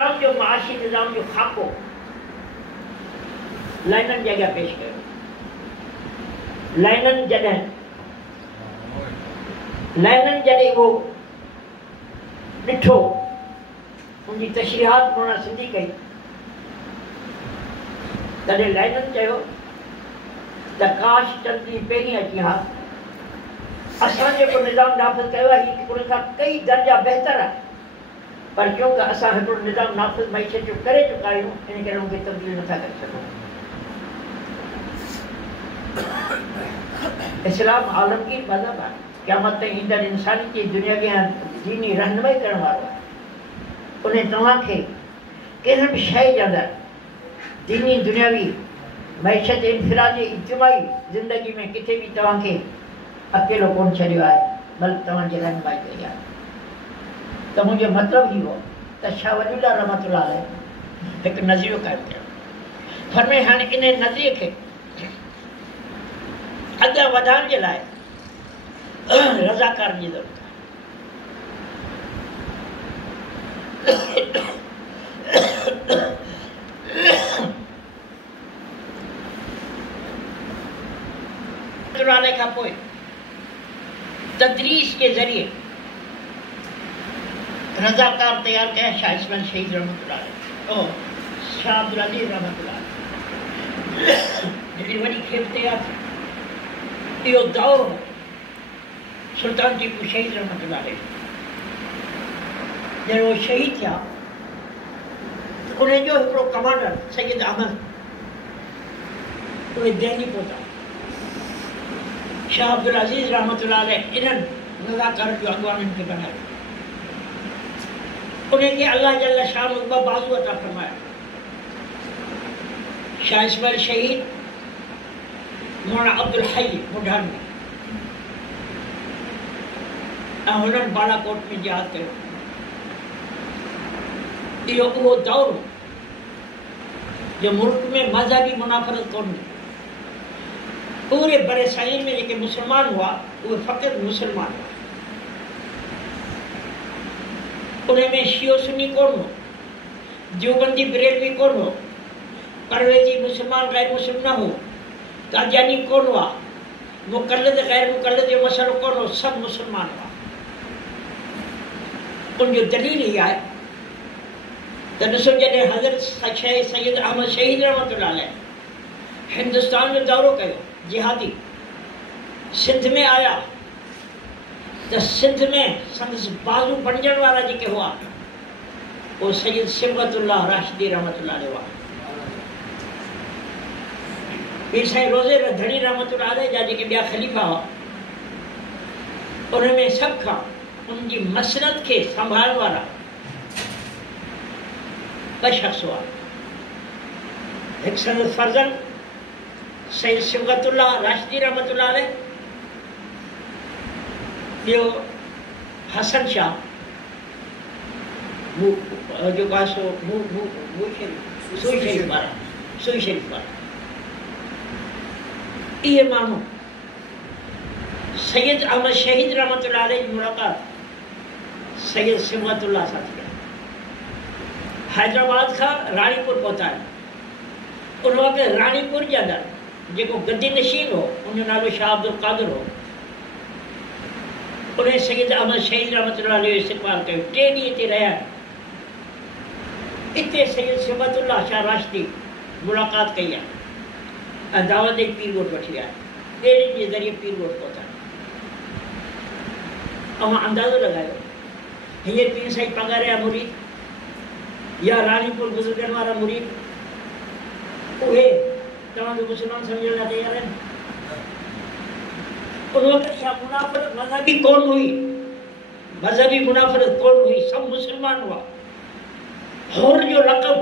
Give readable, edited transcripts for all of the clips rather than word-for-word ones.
जो माशी निज़ाम जो खाको लाइनन जगह पेश कयो। लाइनन जॾहिं वो ॾिठो उनकी तशरीहात माना सिंधी कई तॾहिं लाइनन चयो त काश चंद ॾींहं पहिरीं अची हा असां जेको निज़ाम नाफ़िज़ कयो आहे हीअ उन खां कई दर्जा बहितर आहे, पर क्योंकि असां हिकिड़ो निज़ाम नाफ़िज़ मैशत जो करे चुका आहियूं इन करे उनखे तब्दील नथा करे सघूं। इस्लाम आलमगीर मज़हब आहे, क़यामत ताईं ईंदड़ इंसानी जी दुनियावी दीनी रहनुमाई करण वारो आहे। उन तव्हांखे कंहिं बि शइ जे अंदरि दीनी दुनियावी मैशत इनफिरादी इज्तिमाई ज़िंदगी में किथे बि तव्हांखे अकेलो कोन छॾियो आहे, बल्कि तव्हांजी रहनुमाई कई आहे। तो मुझे मतलब ही हो तो शाह वलीउल्लाह रहमतुल्लाह अलैह एक नज़रियो कायम किया। फरमाए हाणे इन नज़रिए खे अॻियां वधाइण जे लाइ रज़ाकार जी ज़रूरत आहे। खां पोइ तदरीस के ज़रिए रज़ाकार तैयार किया शाह इस्माइल शहीद रहमतुल्लाह अलैह और शाह अब्दुल अज़ीज़ रहमतुल्लाह अलैह। वॾी खेप तैयार थी इहो दौर हो सुल्तान टीपू शहीद रहमतुल्लाह अलैह। जॾहिं उहो शहीद थिया उन्हनि जो हिकिड़ो कमांडर सैयद अहमद उहे दिल्ली पहुता। शाह अब्दुल अज़ीज़ रहमतुल्लाह अलैह इन्हनि रज़ाकार जो अॻवाननि खे बनायो। उन्हें अल्लाह जल्ल शाह मुक़बा बाज़ू अता फरमाया। शाह इस्माइल शहीद मौलाना अब्दुल हई मुढान में हुननि बालाकोट में जिहाद कयो। इहो उहो दौर जो मुल्क में मज़हबी मुनाफ़रत कोन हुई। पूरे बरे साईं में जेके मुसलमान हुआ उहे फ़क़ति मुसलमान हुआ। उनमें शियो सुन्नी कोन हो, देवबंदी बरेलवी कोन हो, परवेज़ी मुसलमान गैर मुस्लिम न हो, कादियानी कोन हुआ, मुक़ल्लिद गैर मुक़ल्लिद जो मसलो कोन हो, सब मुसलमान हुआ। उनजो दलील ही आहे त ॾिसो जॾहिं हज़रत सैयद अहमद शहीद रहमतुल्लाह अलैह हिंदुस्तान में दौरो कयो जिहादी सिंध में आया तो सिंध में संदसि बाज़ू बणजण वारा जेके हुआ वो सैयद सिबगतुल्लाह राशिदी रहमतुल्लाह अलैह हुआ। पीर साईं रोज़े रधणी रहमतुल्लाह अलैह जा जेके ॿिया ख़लीफ़ा हुआ उनमें सब खां उनजी मसनद खे संभालण वारा ॿ शख़्स हुआ। हिकु संदसि फर्ज़ंद सैयद सिबगतुल्लाह राशिदी रहमतुल्लाह अलैह, ॿियो हसन शाह जो आहे सो सुई शरीफ़ वारा। इहे माण्हू सैयद अहमद शहीद रहमतुल्लाह अलैह जी मुलाक़ात सैयद सिबगतुल्लाह सां थी। हैदराबाद खां रानीपुर पहुता है। उन वक़्तु रानीपुर जे अंदरि जेको गद्दी नशीन हो उनजो नालो शाह अब्दुल कादिर हो। उन्हें सैयद अहमद शहीद रहमतुल्लाह अलैह इस्तक़बाल कयो। 3 ॾींहं हिते रहिया। इते सैयद सिबगतुल्लाह शाह राशिदी मुलाक़ात कई आहे ऐं दावत ॾेई पीर ॻोठ वठी विया। ॿेड़ियुनि जे ज़रिए पीर ॻोठ पहुता। अवां अंदाज़ो लॻायो हीअ पीर साईं पगार जा मुरीद या रानीपुर बुज़ुर्गनि वारा मुरीद उहे तव्हांजो मुस्लमान सम्झण लाइ तयार आहिनि। उन वक़्तु इहा मुनाफ़रत मज़हबी कोन हुई, मज़हबी मुनाफ़रत कोन हुई, सब मुसलमान हुआ। हुर जो लक़ब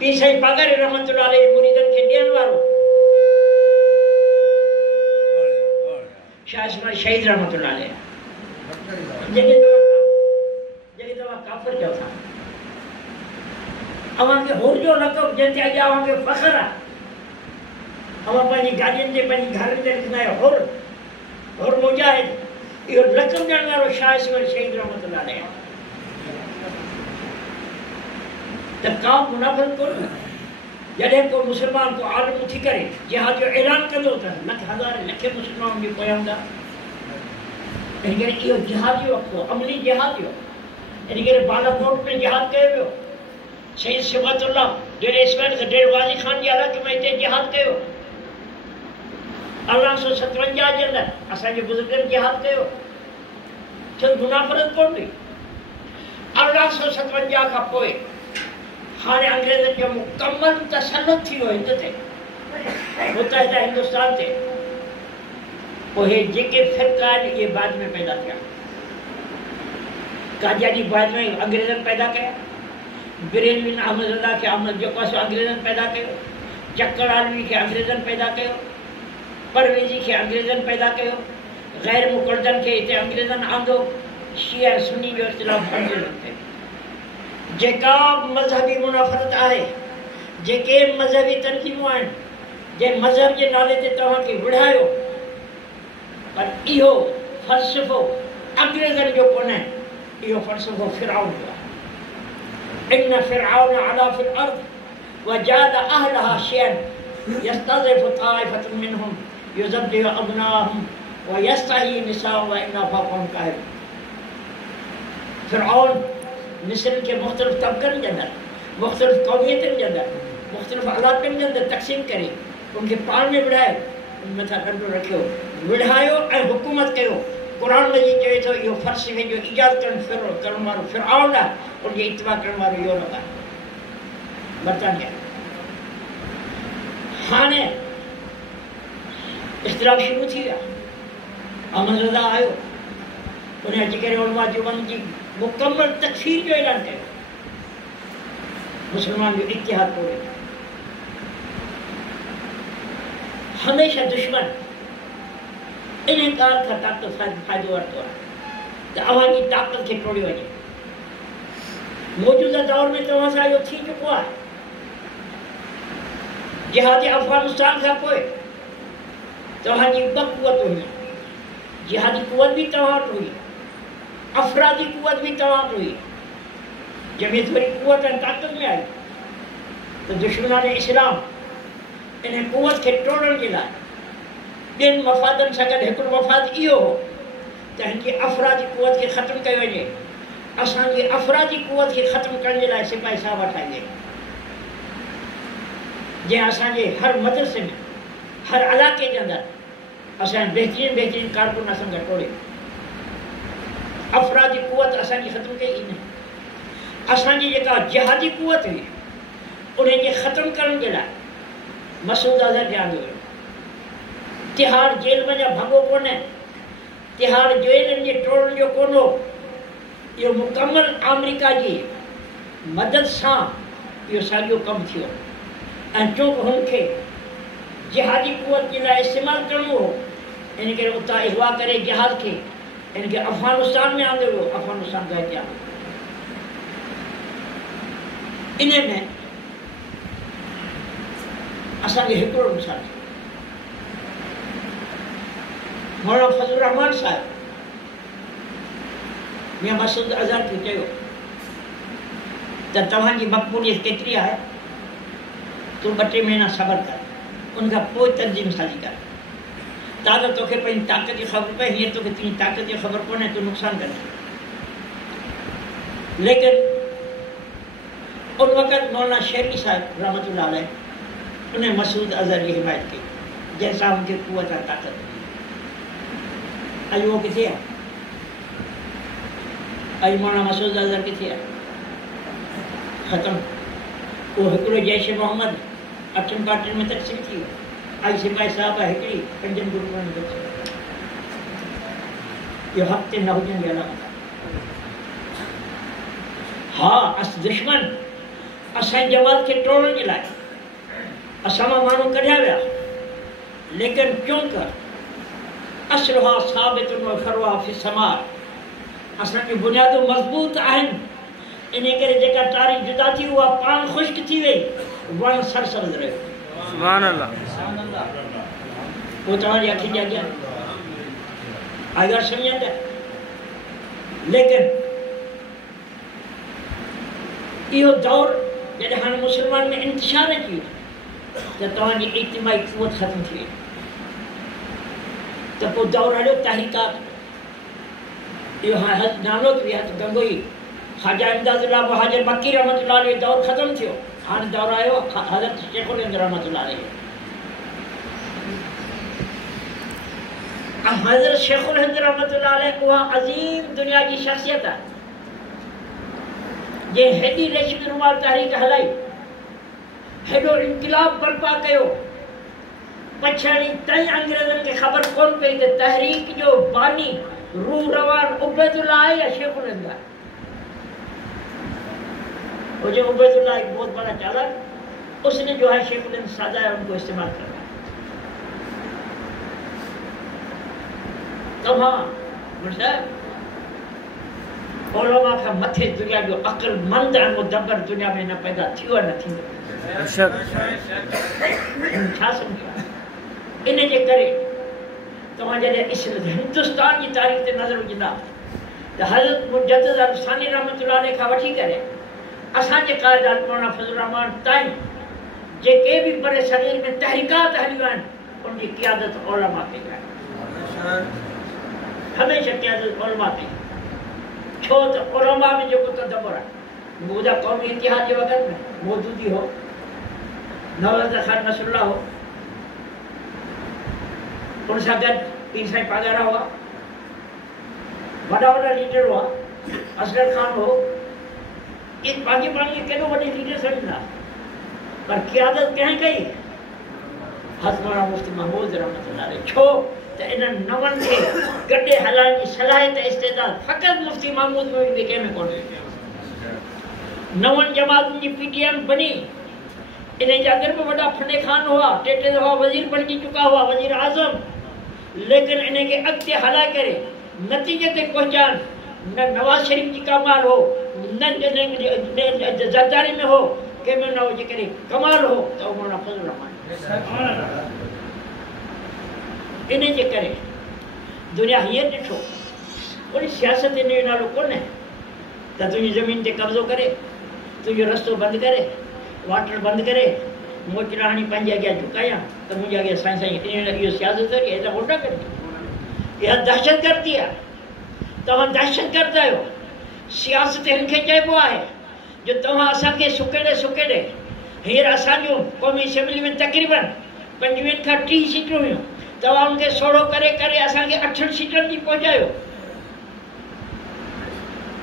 पीर साईं पगार रहमतुल्लाह अलैह मुरीदनि खे ॾियण वारो शाह इस्माइल शहीद रहमतुल्लाह अलैह। जॾहिं तव्हां काफ़िर चओ था अव्हांखे हुर जो लक़ब जंहिंते अॼु अव्हांखे फ़ख़्रु आहे। अव्हां पंहिंजी गाॾियुनि जे पंहिंजी घरनि ते लिखंदा आहियो हुर मुजाहिद। इहो लक़ब ॾियण वारो शाह इस्माइल शहीद रहमतुल्लाह अलैह। त का मुनाफ़िक़ कोन जॾहिं को मुसलमान को आलिम उथी करे जिहाद जो ऐलान कंदो त लख हज़ार लखे मुसलमान जे पोयां हूंदा। इन करे इहो जिहाद जो वक़्तु हो, अमली जिहाद जो। इन करे बालाकोट में जिहाद कयो वियो। शहीद सिबतुल्लाह डेरे इस्माइल डेरे वाजी खान जी इलाइक़े में हिते जिहाद कयो। 1857 जे अंदरि असांजे बुज़ुर्गनि जिहाद कयो। छो मुनाफ़िक़ कोन हुई। 1857 खां पोइ हाणे अंग्रेज़नि जो मुकम्मल तसल्लुत थी वियो हिंद ते, मुतहिदा हिंदुस्तान ते। पोइ हे जेके फ़िरक़ा आहिनि इहे बाद में पैदा थिया। कादियानी बाद में अंग्रेज़नि पैदा कया। बिरेलविन अहमदुल्लाह खे अहमद जेको आहे अंग्रेज़नि पैदा कयो। चक्कर आलमी खे अंग्रेज़नि पैदा कयो। परवेज़ी खे अंग्रेज़नि पैदा कयो। गैर मुक़रदनि खे हिते अंग्रेज़नि आंदो। शिया सुन्नी जो इख़्तिलाफ़ अंग्रेज़नि ते। जेका मज़हबी मुनाफ़रत आहे, जेके मज़हबी तनज़ीमूं आहिनि, जे मज़हब जे नाले ते तव्हांखे विढ़ायो, पर इहो फ़लसफ़ो अंग्रेज़नि जो कोन्हे, इहो फ़लसफ़ो फ़िरऔन जो आहे। इन फ़िरऔन अला फ़िल अर्ज़ वजाद अहलहा शयअन यस्तज़िफु ताइफ़तुम मिनहुम युज़ब्बिहु अब्नाअहुम वयस्तहयी निसाअहुम व इन्ना फ़ौक़हुम क़ाहिर। फ़िरऔन मिस्र के मुख़्तलिफ़ तबक़नि जे अंदरि, मुख़्तलिफ़ क़ौमियतुनि जे अंदरि, मुख़्तलिफ़ इलाइक़नि जे अंदरि तक़सीम करे उनखे पाण में विढ़ाए, उन मथां ॾंडो रखियो, विढ़ायो ऐं हुकूमत कयो। क़ुर मजीद चवे थो इहो फ़लसफ़े जो ईजाद करण वारो फ़िरऔन आहे, उनजे इत्तिबा करण वारो यूरोप आहे, बर्तानिया। हाणे इख़्तिलाफ़ शुरू थी विया। अहमद रज़ा आयो, उन अची करे उलमा देवबंद जी मुकम्मल तकफ़ीर जो ऐलान कयो। मुसलमान जो इतिहाद तोड़े। हमेशा दुश्मन इन ॻाल्हि खां ताक़त फ़ाइदो वठितो आहे त अव्हांजी ताक़त खे टोड़े वञे। मौजूदा दौर में तव्हां सां इहो थी चुको आहे। जिहाद अफ़गानिस्तान खां पोइ तव्हांजी ॿ क़ुवतूं हुयूं। जिहादी क़ुवत बि तव्हां वटि हुई, अफ़रादी क़ुवत भी तव्हां वटि हुई। जंहिंमें थोरी क़ुवत ऐं ताक़त में आई त दुश्मनान इस्लाम इन क़ुवत खे टोड़ण जे लाइ ॿियनि मफ़ादनि सां गॾु हिकिड़ो मफ़ाद इहो हो त हिनजी अफ़रादी क़ुवत खे ख़तमु कयो वञे। असांजी अफ़रादी क़ुवत खे ख़तमु करण जे लाइ सिपाही साहब ठाहींदे, जंहिं असांजे हर मदरसे में, हर इलाइक़े जे अंदरि असांजा बहितरीन कारकुन असां गॾु टोड़े। अफ़रादी क़ुवत असांजी ख़तमु कई ई न। असांजी जेका जिहादी क़ुवत हुई उनखे ख़तमु करण जे लाइ मसूद अज़हर खे आंदो वियो। तिहाड़ जेल में भॻो कोन्हे, तिहाड़ जेलनि जे टोड़नि जो कोन हो। इहो मुकमल अमेरिका जी मदद सां इहो साॻियो कमु थियो। ऐं चूंकि हुनखे जिहादी क़ुवत जे लाइ इस्तेमालु करिणो हो, इन करे उतां अगवा करे जिहाद खे इनके अफ़गानिस्तान में आंदो वियो। अफ़गानिस्तान गए थिया। इन में असांखे हिकिड़ो मिसाल मौलाना फज़लुर रहमान साहिब मियां मसूद अज़हर खे चयो त तव्हांजी मक़बूलियत केतिरी आहे, तूं 2-3 महीना सब्र कर, उनखां पोइ तंज़ीम साज़ी कर। ताज़ो तोखे पंहिंजी ताक़त जी ख़बर पए, हीअं तोखे तुंहिंजी ताक़त जी ख़बर कोन्हे, तूं नुक़सानु कंदे। लेकिन उन वक़्तु मौलाना शेरवी साहिब रहमतुल्लाह अलैह उन मसूद अज़हर जी हिमायत कई, जंहिंसां उनखे क़ुवत ऐं ताक़त मिली। अॼु उहो किथे आहे? अॼु मौलाना मसूद अज़हर किथे आहे? ख़तमु। उहो हिकिड़ो जैश मोहम्मद 8 पार्टियुनि में तक़सीम थी वियो। अॼु सिपाही साहिब हिकिड़ी 5 ग्रुपनि में तक़सीम। इहो हक़ न हुजण जी अलामत आहे। हाँ, दुश्मन असांजी जमात खे टोड़ण जे लाइ असां मां माण्हू कढिया विया, लेकिन चूंकि असलहा साबितुन व फरवा फी समार, असांजी बुनियादूं मज़बूत आहिनि। इन करे जेका तारीख़ जुदा थी उहा पाण ख़ुश्क थी वई, वण सरसब्ज़ रहियो। सुभान अल्लाह। पोइ तव्हांजी अखियुनि जे अॻियां आया सम्झंदा। लेकिन इहो दौर जॾहिं हाणे मुस्लमान में इंतशार अची वियो त तव्हांजी इज्तिमाई क़ुवत ख़त्म थी वई त पोइ दौर हलियो तहरीकात इहो हाणे नालो बि आहे त गंगोई ख़्वाजा इमदादुल्लाह मुहाजिर मक्की रहमतुल्लाह अलैह दौर ख़त्म थियो हाणे दौर आयो हज़रत शेखुल हिंद रहमतुल्लाह अलैह हज़रत शेखुल हिंद रहमतुल्लाह अलैह उहा अज़ीम दुनिया जी शख़्सियत आहे जे हेॾी रेशमी रुमाल तहरीक हलाई हेॾो इनक़िलाब बर्पा कयो पछाड़ी ताईं अंग्रेज़नि खे ख़बर कोन पई त तहरीक जो बानी रूह रवान उबैदुल्लाह है या शेखुल हिंद है वो जो उबैदुल्लाह एक बहुत बड़ा चालाक उसने जो है शेखुल हिंद साजा है उनको इस्तेमाल करना तब हाँ मतलब ओलमा का मथे दुनिया जो अक़लमंद ऐं मुदब्बर दुनिया में न पैदा थियो न थींदो छा सम्झो इन जे करे तव्हां जॾहिं हिंदुस्तान जी तारीख़ ते नज़र विझंदा त हज़रत मुजद्दिद अल-सानी रहमतुल्लाह अलैह खां वठी करे असांजे क़ाइद मौलाना फज़लुर रहमान ताईं जेके बि बरे सग़ीर में तहरीकात हलियूं आहिनि उनजी क़ियादत उलमा कई आहे हमेशह क़ियादत उलमा कई छो त उलमा में जेको तदब्बुर आहे मुदा क़ौमी इतिहाद जे वक़्त में मौजूदी हो नवाज़ ख़ान नसरुल्लाह हो उन सां गॾु पीर साईं पागारा हुआ वॾा वॾा लीडर हुआ असगर खान हो ये पंहिंजे पाण खे केॾो वॾे लीडर सम्झंदा पर क़ियादत कंहिं कई हज़रत मौलाना मुफ्ती महमूद रहमतुल्लाह अलैह छो त इन्हनि नवनि खे गॾे हलाइण जी सलाहियत इस्तेदाद फ़क़ति मुफ्ती महमूद में ॿिए कंहिं में कोन्हे नवनि जमातुनि जी PTM बनी इन जे अॻु में वॾा फने खान हुआ टे दफ़ा वज़ीर बणिजी चुका हुआ वज़ीर आज़म लेकिन इन खे अॻिते हलाए करे नतीजे ते पहुचाइण न नवाज़ शरीफ़ जी कमाल हो न ज़रदारी में हो कंहिंमें न हो जेकॾहिं कमाल हो त मौलाना फज़लुर रहमान इन जे करे दुनिया हीअं ॾिठो वरी सियासत इन जो नालो कोन्हे त तुंहिंजी ज़मीन ते कब्ज़ो करे तुंहिंजो रस्तो बंदि करे वाटर बंदि करे मोचराणी पंहिंजे अॻियां झुकायां त मुंहिंजे अॻियां साईं साईं इहो सियासत वरी हेॾा वॾा कनि इहा दहशतगर्दी आहे तव्हां दहशतगर्द आहियो सियासत हिन खे चइबो आहे जो तव्हां असांखे सुकेड़े हींअर असांजो क़ौमी असेंबली में तक़रीबन 25 खां 30 सीटूं हुयूं तव्हां उनखे सोढ़ो करे करे असांखे 8 सीटनि जी पहुचायो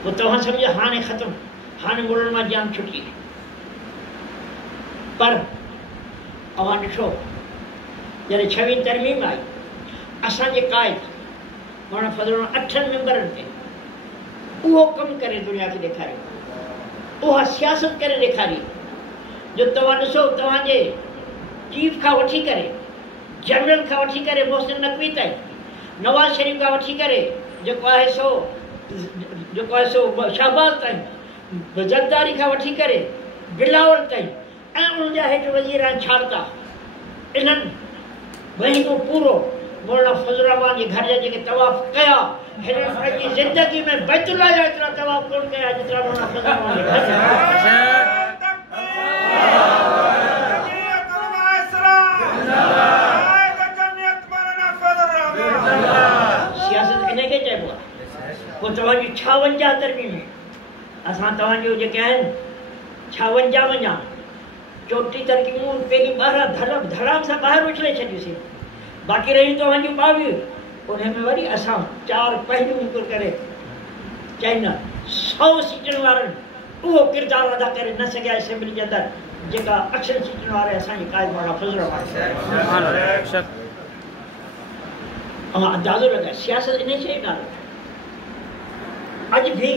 पोइ तव्हां सम्झो हाणे ख़तमु हाणे मुल्हनि मां जान छुटी पर अवां ॾिठो जॾहिं 26वीं तरमीम आई असांजे क़ाइद मौलाना फज़लुर 8 मेंबरनि ते उहो कमु करे दुनिया खे ॾेखारियो उहा सियासत करे ॾेखारी जो तव्हां ॾिसो तव्हांजे चीफ खां वठी करे जनरल खां वठी करे मोहसिन नक़वी ताईं नवाज़ शरीफ़ खां वठी करे जेको आहे सो शहबाज ताईं ज़रदारी खां वठी करे बिलावल ताईं ऐं उनजा हेठि वज़ीर आहिनि छाड़ता इन्हनि महीनो पूरो मौलाना फज़लुर रहमान जे घर जा जेके तवाफ़ कया हिननि पंहिंजी ज़िंदगी में बैतुल्लाह जा एतिरा तवाफ़ कोन कया जेतिरा मौलाना फज़लुर रहमान जे घर सियासत इन खे चइबो आहे पोइ तव्हांजी 56 तरमीम असां तव्हांजो जेके आहिनि 56 वञा 34 तरकीबूं पहिरीं 12 धड़ाम सां ॿाहिरि उछले छॾियूंसीं बाक़ी रहियूं तव्हांजूं 22 उन में वरी असां 4 पहलू निकिर करे चइनि 100 सीटनि वारनि उहो किरदारु अदा करे न सघिया असेंबली जे अंदरि जेका 8 सीटनि वारे असांजे क़ाइद मौलाना फज़लुर रहमान अवां अंदाज़ो लॻाए सियासत इन शइ नालो अॼु भी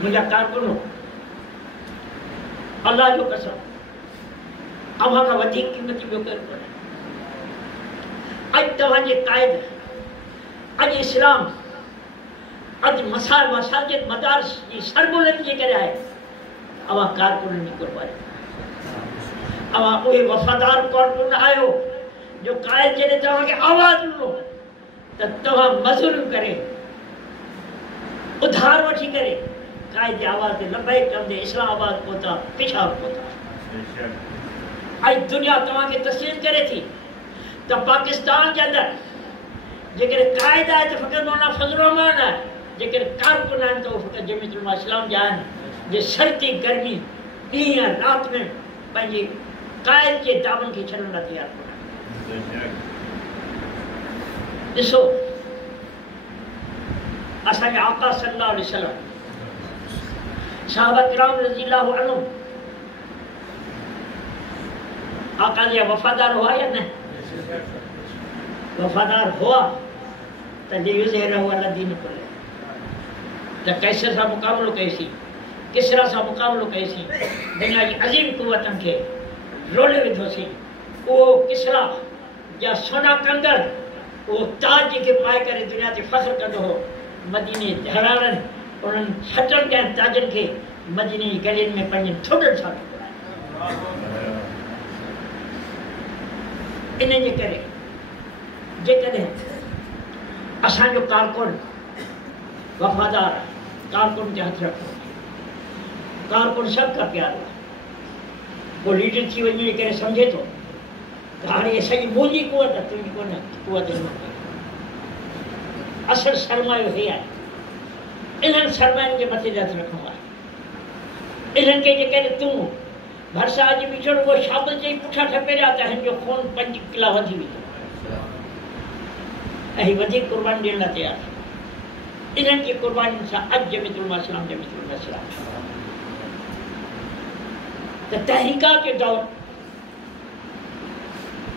मुंहिंजा कारकुन अल्लाह जो कसम अव्हां खां वधीक क़ीमती ॿियो केरु कोन्हे अॼु तव्हांजे क़ाइद अॼु इस्लाम अॼु मसाजिद मदारस जी सरबुलंदी जे करे आहे अव्हां कारकुननि जी कुर्बानी अव्हां उहे वफ़ादार कारकुन आहियो जो क़ाइद जॾहिं तव्हांखे आवाज़ ॾिनो त तव्हां मज़ूर करे उधार वठी करे कायदे आवाज़ लंबे कंदे इस्लामाबाद पहुंचा पेशावर पहुंचा आज दुनिया तव्हां खे तस्लीम करे थी तो पाकिस्तान के अंदर जेकर कायदा है तो फ़क़त मौलाना फज़लुर रहमान है जेकर कारकुन आहिनि तो फ़क़त जमीयत उलमा इस्लाम जा आहिनि जे सर्दी गर्मी ॾींहं राति में पंहिंजे काइद जे दामन खे छॾण लाइ तयारु कोन ॾिसो असांजे आका सल्लल्लाहु अलैहि वसल्लम सहाबा किराम रज़ियल्लाहु अन्हुम आका जे वफ़ादार हुआ या न वफ़ादार हुआ त लियुज़हिरहु अला दीन कुल्लिही त कैसर सां मुक़ाबिलो कईसीं किसरा सां मुक़ाबिलो कईसीं दुनिया जी अज़ीम क़ुवतनि खे रोले विधोसीं उहो किसरा या सोना कंदड़ उहो ताज जेके पाए करे दुनिया ते फ़ख्र कंदो हो मदीने धड़ाड़नि उन्हनि छटनि कयनि ताजनि खे मदीने जी गलियुनि में पंहिंजनि थुॾनि सां इन जे करे जेकॾहिं असांजो कारकुन वफ़ादार कारकुन ते हथ रखो कारकुन सभु खां प्यारो आहे पोइ लीडर थी वञे करे सम्झे थो त हाणे असांजी मुंहिंजी कुवत आहे तुंहिंजी कोन कुवत असल सरमायो हे आहे इन्हनि सरमाइनि जे मथे हथ रखणो आहे इन्हनि खे जेकॾहिं तूं भरिसां अॼु बि छॾो उहो शाबत चई पुठियां ठपे रहिया त हिन जो खून 5 किला वधी वेंदो ऐं वधीक क़ुर्बानी ॾियण लाइ तयारु इन्हनि जी क़ुर्बानीनि सां अॼु जमीयत उलमा इस्लाम त तहरीकात जो दौर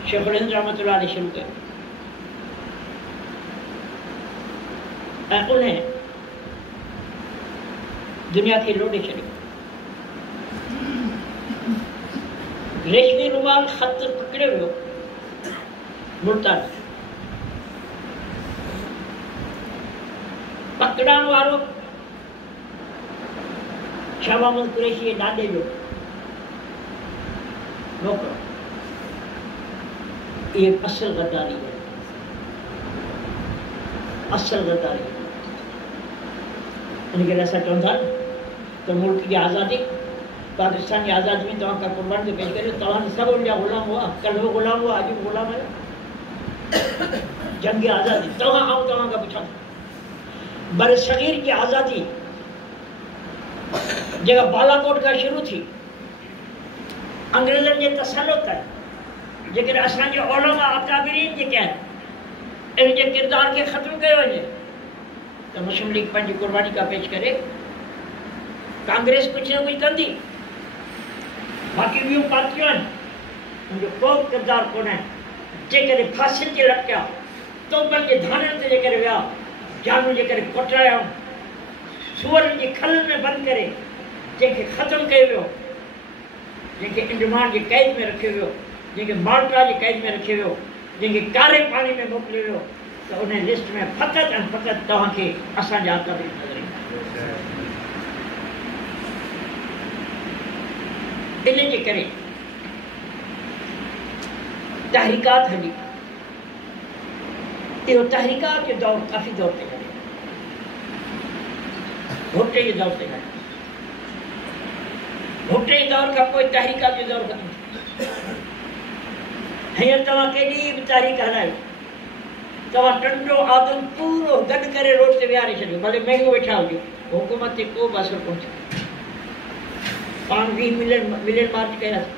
शेखुल हिंद रहमतुल्लाह अलैह शुरू कयो ऐं उन दुनिया खे लोॾे छॾियो रेशमी रुमाल ख़त पकड़ियो वियो मुल्तान पकड़ण वारो शाह महमूद कुरैशी जे ॾाॾे जो नौकर ये असल गद्दारी है असल गद्दारी इनके लिए ऐसा चवंदा तो मुल्क की आज़ादी पाकिस्तान की आज़ादी में तव्हां का कुर्बान जो पेश करियो तव्हां सब इंडिया गुलाम हुआ कल वो गुलाम हुआ आज भी गुलाम है जंग आज़ादी तव्हां आओ तव्हां का पुछा बर सगीर की आज़ादी जगह बालाकोट का शुरू थी अंग्रेजन जे तसल्लुत है जेकर असांजे उलमा अकाबिरीन जेके आहिनि इन जे किरदार खे ख़त्म कयो वञे त मुस्लिम लीग पंहिंजी क़ुर्बानी का पेश करे कांग्रेस कुझु न कुझु कंदी बाक़ी ॿियूं पार्टियूं आहिनि उनजो को किरदार कोन आहे जेकॾहिं फांसियुनि ते लटकिया तोपनि जे धाननि ते जेकर विया जानू जेकर कोटाया सूअरनि जी खलनि में बंदि करे जंहिंखे ख़त्म कयो वियो जंहिंखे इंडमान जे कैद में रखियो वियो जंहिंखे माल्टा जे कैद में रखियो वियो जंहिंखे कारे पाणी में मोकिलियो वियो त उन लिस्ट में फ़क़ति ऐं फ़क़ति तव्हांखे असांजा आकाबिरीन नज़र ईंदा इन जे करे तहरीकात हली इहो तहरीकात जो दौर काफ़ी दौर ते हलियो भुट्टे जे दौर ते हलियो भुट्टे जे दौर खां पोइ तहरीकात जो दौर ख़त्म हींअर तव्हां केॾी बि तारीख़ हलायो तव्हां टंडो आदम पूरो गॾु करे रोड ते विहारे छॾियो भले महांगो वेठा हुजो हुकूमत ते को बि असरु कोन थियो पाण 20 मिलियन मार्च कयासीं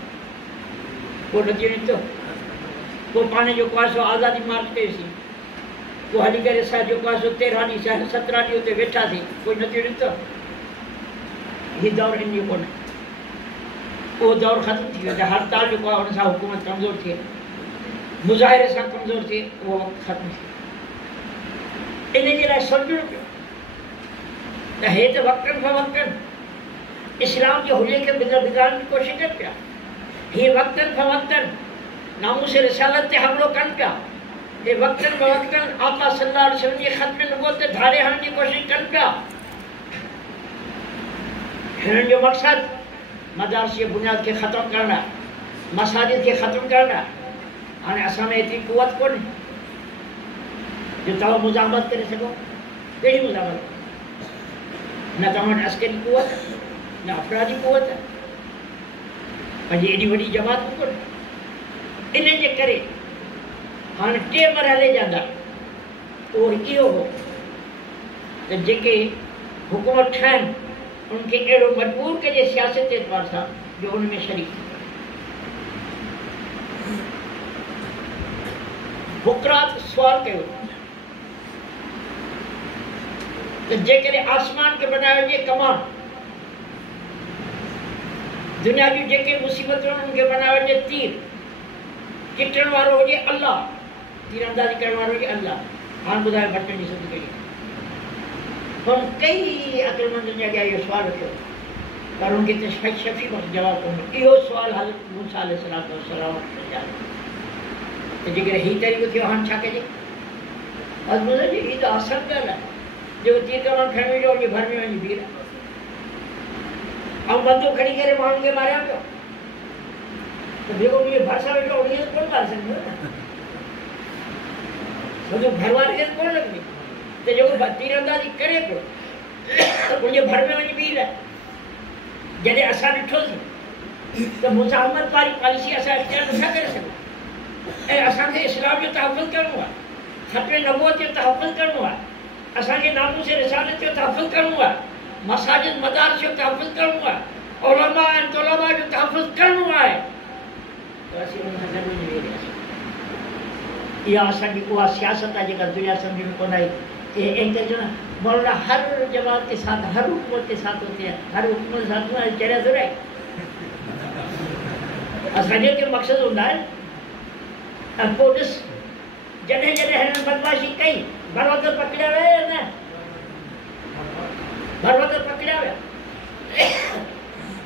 पोइ नथी वञे थो पोइ पाण जेको आहे सो आज़ादी मार्च कयोसीं पोइ हली करे असां जेको आहे सो 13 ॾींहं 17 ॾींहं हुते वेठासीं कोई नथी वञे थो हीउ दौरु इन जो कोन्हे उहो दौरु ख़त्म थी वियो हड़ताल जेको आहे हुन सां हुकूमत कमज़ोर थिए मुज़ाहिरे सां कमज़ोर थिए उहो वक़्तु ख़त्म थी वियो इन जे लाइ सम्झणो पियो त हे त वक़्तनि खां वक़्तनि इस्लाम जे हुजे खे बिगाड़ण जी कोशिशि कनि पिया हे वक़्तनि खां वक़्तनि नामूस रिसालत ते हमिलो कनि पिया हे वक़्तनि खां वक़्तनि आका सल्लल्लाहु अलैहि वसल्लम जे ख़त्म नबूवत ते धारे हणण जी कोशिशि कनि पिया हिननि जो मक़सदु मदारस जी बुनियाद खे ख़त्म करणु आहे मसाजिद खे ख़त्म करणु आहे हाणे असां में एतिरी कुवत कोन्हे जो तव्हां मुज़ाहमत करे सघो कहिड़ी मुज़ाहमत न तव्हां वटि अस्करी क़ुवत न अफ़रादी क़ुवत पंहिंजी एॾी वॾी जमात कोन्हे। इन जे करे हाणे टे मरहले जा अंदरि उहो इहो हो त जेके हुकूमत ठाहिनि उनखे अहिड़ो मजबूर कजे सियासत जे एतबार सां जो उन में शरीक थी। बुकरात सुवाल कयो त जेकॾहिं आसमान खे बनायो हुजे कमान, दुनिया जूं जेके मुसीबतूं उनखे बनायो हुजे तीर, किटण वारो हुजे अल्लाह, तीरंदाज़ी करण वारो हुजे अल्लाह। हाणे ॿुधायो बटन जी सिंध कई हुन कई अक़लमंद जे अॻियां इहो सुवालु रखियो पर उनखे त शफ़ी जवाबु कोन्हे। इहो सुवालु हज़रत मूसा अलैहिस्सलाम त जेकॾहिं हीउ तरीक़ो थियो हाणे छा कजे? हीअ त आसान ॻाल्हि आहे जो तीर कमान खणी वेठो हुजे घर में वञी बीह ऐं बंदूक खणी करे माण्हुनि खे मारिया पियो त जेको मुंहिंजे भरिसां वेठो उनखे कोन मारे सघंदो न, मुंहिंजो घर वारे खे कोन लॻंदी त जेको तीरंदाज़ी करे पियो उनजे घर में वञी बीह रहे। जॾहिं असां ॾिठोसीं त मूसा अहमद वारी पॉलिसी असां इख्तियार नथा करे सघूं ऐं असांखे इस्लाम जो तहफ़ुज़ करिणो आहे, ख़त्मे नबूवत जो तहफ़ुज़ करिणो आहे, असांखे नामूस रिसालत जो तहफ़ुज़ करिणो आहे, मसाजिद मदारिस जो तहफ़ुज़ करिणो आहे, उलमा ऐं तुलबा जो तहफ़ुज़ करिणो आहे त असीं उन सां गॾु वञी वेही रहियासीं। इहा असांजी उहा सियासत आहे जेका दुनिया सम्झ में कोन आई। ऐं चइजो न मौलाना हर जमात के साथ हर हुकूमत के साथ होते हैं, हर हुकूमत साथ चढ़िया थोरा आहे। असांजो के मक़सदु हूंदा आहिनि ऐं पोइ ॾिस जॾहिं जॾहिं हिननि बदमाशी कई बरवत पकड़िया विया या न, बरवत पकड़िया विया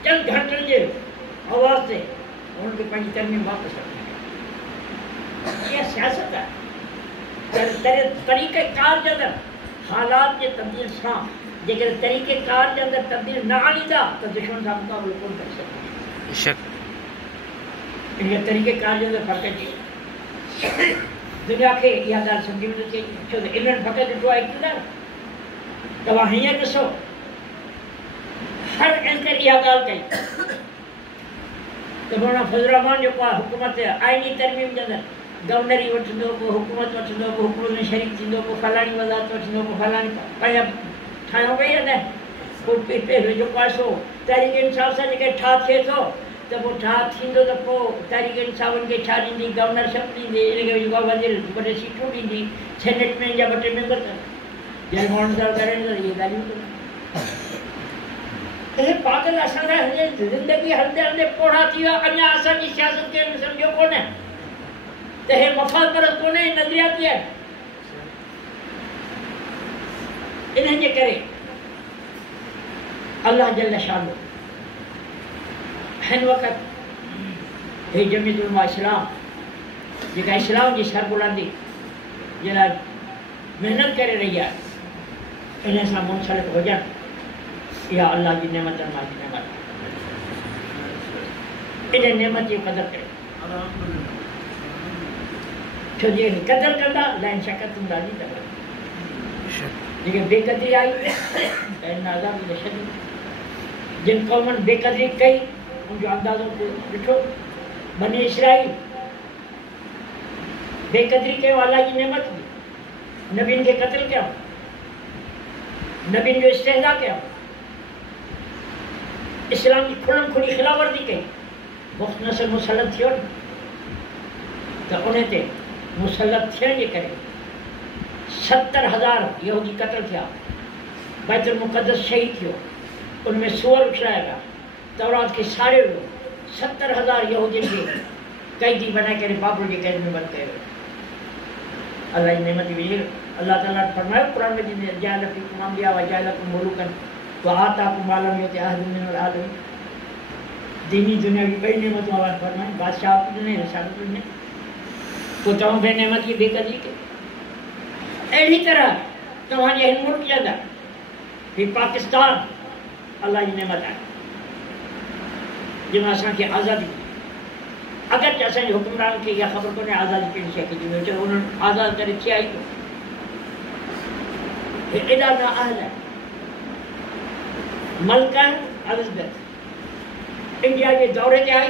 चंद घंटनि जे आवाज़ ते उन्हनि खे पंहिंजी तरमीम वापसि वठी। इहा सियासत आहे। तरीक़ेकार जे अंदरि हालात जे तब्दील सां जेकॾहिं तरीक़ेकार जे अंदरि तब्दील न आणींदा त दुश्मन सां मुक़ाबिलो कोन करे सघंदा। इन तरीक़ेकार जे अंदरि फ़र्क़ु अचे दुनिया खे इहा ॻाल्हि सम्झ में नथी अचे छो त इन्हनि फ़क़ति ॾिठो आहे इक़्तिदार। तव्हां हीअं ॾिसो हर एंकर इहा ॻाल्हि कई त मौलाना फज़लुर रहमान जेको आहे हुकूमत आइनी तरमीम जे अंदरि गवर्नरी वठंदो, पोइ हुकूमत वठंदो, पोइ हुकूमत में शरीक थींदो, पोइ फलाणी वज़ारत वठंदो, पोइ फलाणी पंहिंजा ठाहियो वई आहे न। पोइ जेको आहे सो तहरीक इंसाफ़ सां जेके ठा थिए थो त पोइ ठा थींदो त पोइ तहरीक इंसाफ़नि खे छा ॾींदी, गवर्नरशिप ॾींदी, इनखे जेको आहे वज़ीर ॿ टे सीटूं ॾींदी, सेनेट में जा ॿ टे मेंबर जंहिं माण्हुनि सां ॻाल्हाइनि त इहे ॻाल्हियूं हे पागल असां सां ज़िंदगी हलंदे हलंदे पोड़ा थी विया। अञा असांजी सियासत खे सम्झो कोन्हे त हे मफ़ाद परस्त कोन्हे, नज़रियाती आहे। इन्हनि जे करे अल्लाह जल शानो हिन वक़्तु हे जमीयत उलमा इस्लाम जेका इस्लाम जी सरबुलंदी जे लाइ महिनत करे रही आहे इन सां मुंसलिक हुजनि। इहा अल्लाह जी नेमतनि मां हिकु नेमत इन नेमत जी क़दुरु करे छो जे क़दुरु कंदा लाइन शकत हूंदा जी त जेके बेक़दरी आई जिन क़ौमनि बेक़दरी कई उनजो अंदाज़ो ॾिठो। बनी इसराईल बेक़दरी कयो अल्लाह जी नेमत में, नबीन खे क़त्ल कयो, नबीन जो इस्तेहज़ा कयो, इस्लाम जी खुलम खुली खिलाफवर्जी कई। मुफ़्त नसल मुसलत थियो त उन ते मुसलत थियण जे करे 70,000 यहूदी क़त्ल थिया, बैतुल मुक़द्दस शहीद थियो, उनमें सूअर उछलाया विया, तौरात खे साड़ियो वियो, 70,000 यहूदियुनि खे कैदी बनाए करे बाबुल जे कैद में बंदि कयो वियो। अल्लाह जी नेमत विझे अल्लाह ताला फरमायो क़ुरान में जाल फीकुम अंबिया व जालकुम मुलूकन व आताकुम मा लम युति अहदुम मिनल आलमीन। दीनी दुनियावी ॿई नेमतूं अल्लाह फरमाए, बादशाह ॾिने, रिसालत ॾिने, पोइ तव्हां ॿिए नेमत जी बेक़दरी कई। अहिड़ी तरह तव्हांजे हिन मुल्क जे अंदरि हीउ पाकिस्तान अल्लाह जी नेमत आहे जंहिंमें असांखे आज़ादी अगरचे असांजे हुकुमरान खे इहा ख़बर कोन्हे आज़ादी कहिड़ी शइ खे ॾिनो, छो उन्हनि आज़ादु करे थिया ई कोन। एॾा नाअहल मलका एलिज़ाबेथ इंडिया के दौरे ते आई।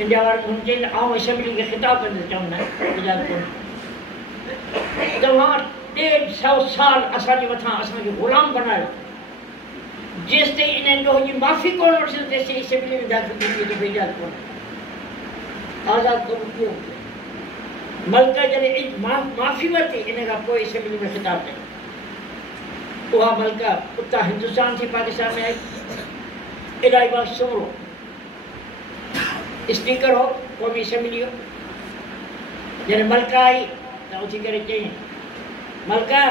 इंडिया वारनि हुनखे आम असेंबली खे ख़िताब कंदे चवंदा आहिनि तव्हां 150 साल असांजे मथां असांखे ग़ुलाम बनायो, जेसि ताईं इन्हनि ॾोह जी माफ़ी कोन वठंदो तेसि ताईं असेंबली में दाख़िल थींदी त भई इजाज़त कोन्हे। आज़ादु कबूल कयो। मलका जॾहिं माफ़ी वरिती इन खां पोइ असेंबली में ख़िताब कई। उहा मलका उतां हिंदुस्तान थी पाकिस्तान में आई। इलाही वक़्तु सोरो स्पीकर हो क़ौमी असेंबली हो। जॾहिं मलका आई तो उठी करे चई, मलका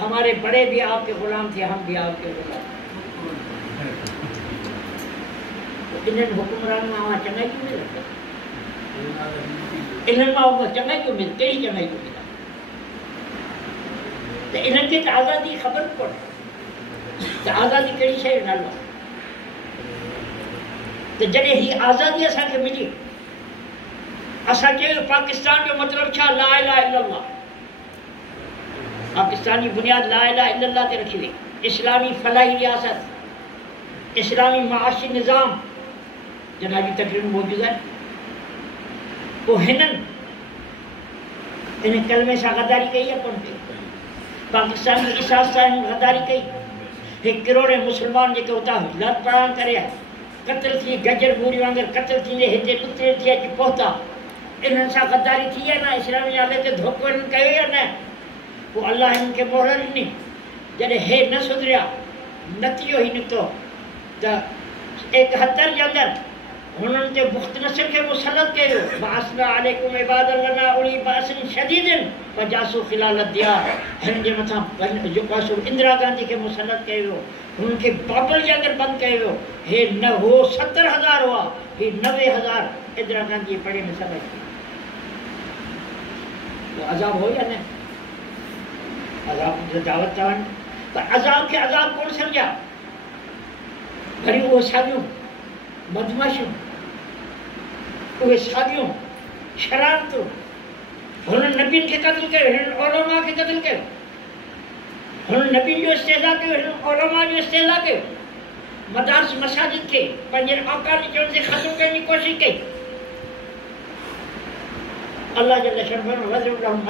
हमारे बड़े भी आपके गुलाम थे, हम भी आपके गुलाम। इन्हनि हुक्मरान मां चङाई क्यों मिले? इन्हनि मां चङाई क्यों मिले? कहिड़ी चङाई क्यों मिले? त इन्हनि खे त आज़ादी ख़बर कोन्हे त आज़ादी कहिड़ी शइ जो नालो आहे। त जॾहिं हीअ आज़ादी असांखे मिली, असां चयो पाकिस्तान जो मतिलबु छा? ला इलाहा इल्लल्लाह। पाकिस्तान जी बुनियाद ला इलाहा इल्लल्लाह ते रखी वई। इस्लामी फलाही रियासत, इस्लामी माशी निज़ाम जनाबी तकरीबन मौजूद है। पोइ हिननि इन कलमे सां गद्दारी कई या कोन कई? पाकिस्तान जी इसास सां हिननि गद्दारी कई। 1 करोड़ मुस्लमान जेके उतां लत पढ़ान करे क़त्ल थी, गजर बूरी वांगुरु क़त्ल थींदे हिते लुतरे थी अची पहुता। इन्हनि सां गद्दारी थी या न? इस्लामी नाले ते धोखो हिननि कयो या न? पोइ अल्लाह हिननि खे मोहर ॾिनी। जॾहिं हे न सुधरिया, नतीजो ही निकितो त 71 जे अंदरि हुननि ते मुख़्तनसिर खे मुसलत कयो। वासना अलैकुम इबादन लना उली बासिन शदीदिन फजासु खिलाल दियार। हिन जे मथां जेको आहे सो इंदिरा गांधी खे मुसलत कयो, हुननि खे बाबर जे अंदरि बंदि कयो। हे न हो 70,000 हुआ, हे 90,000 इंदिरा गांधी पढ़े में सभु अची। तो अज़ाब हो या न? अज़ाब दावत चवनि पर अज़ाब खे अज़ाब कोन सम्झा। वरी उहे साॻियूं बदमाशियूं, उहे साॻियूं शरारतूं, हुननि नबियुनि खे क़त्ल कयो, हिननि उलमा खे क़त्ल कयो। हुननि नबियुनि जो इस्तेज़ा कयो, हिननि उलमा जो इस्तेज़ा कयो। मदारस मसाजिद खे पंहिंजे आका जे चवण ते ख़त्म करण जी कोशिशि कई। अल्लाह जल शअनुहु वज़रब लहुम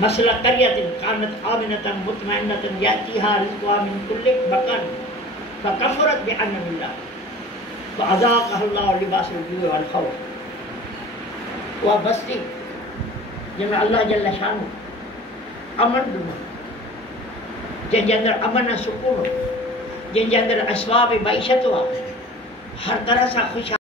मसला क़रियतिन कानत आमिनतन मुतमइन्नतन यातिहा रिज़्क़ुहा मिन कुल्लि मकान फकफ़रत बिअनमिल्लाह फ़अज़ाक़हा लिबासल जुइ वल ख़ौफ़। उहा बस्ती जंहिंमें अल्लाह जल शानु अमन ॾिनो, जंहिंजे अंदरि अमन सुकून, जंहिंजे अंदरि असबाब मईशत हुआ, हर तरह सां ख़ुशहाल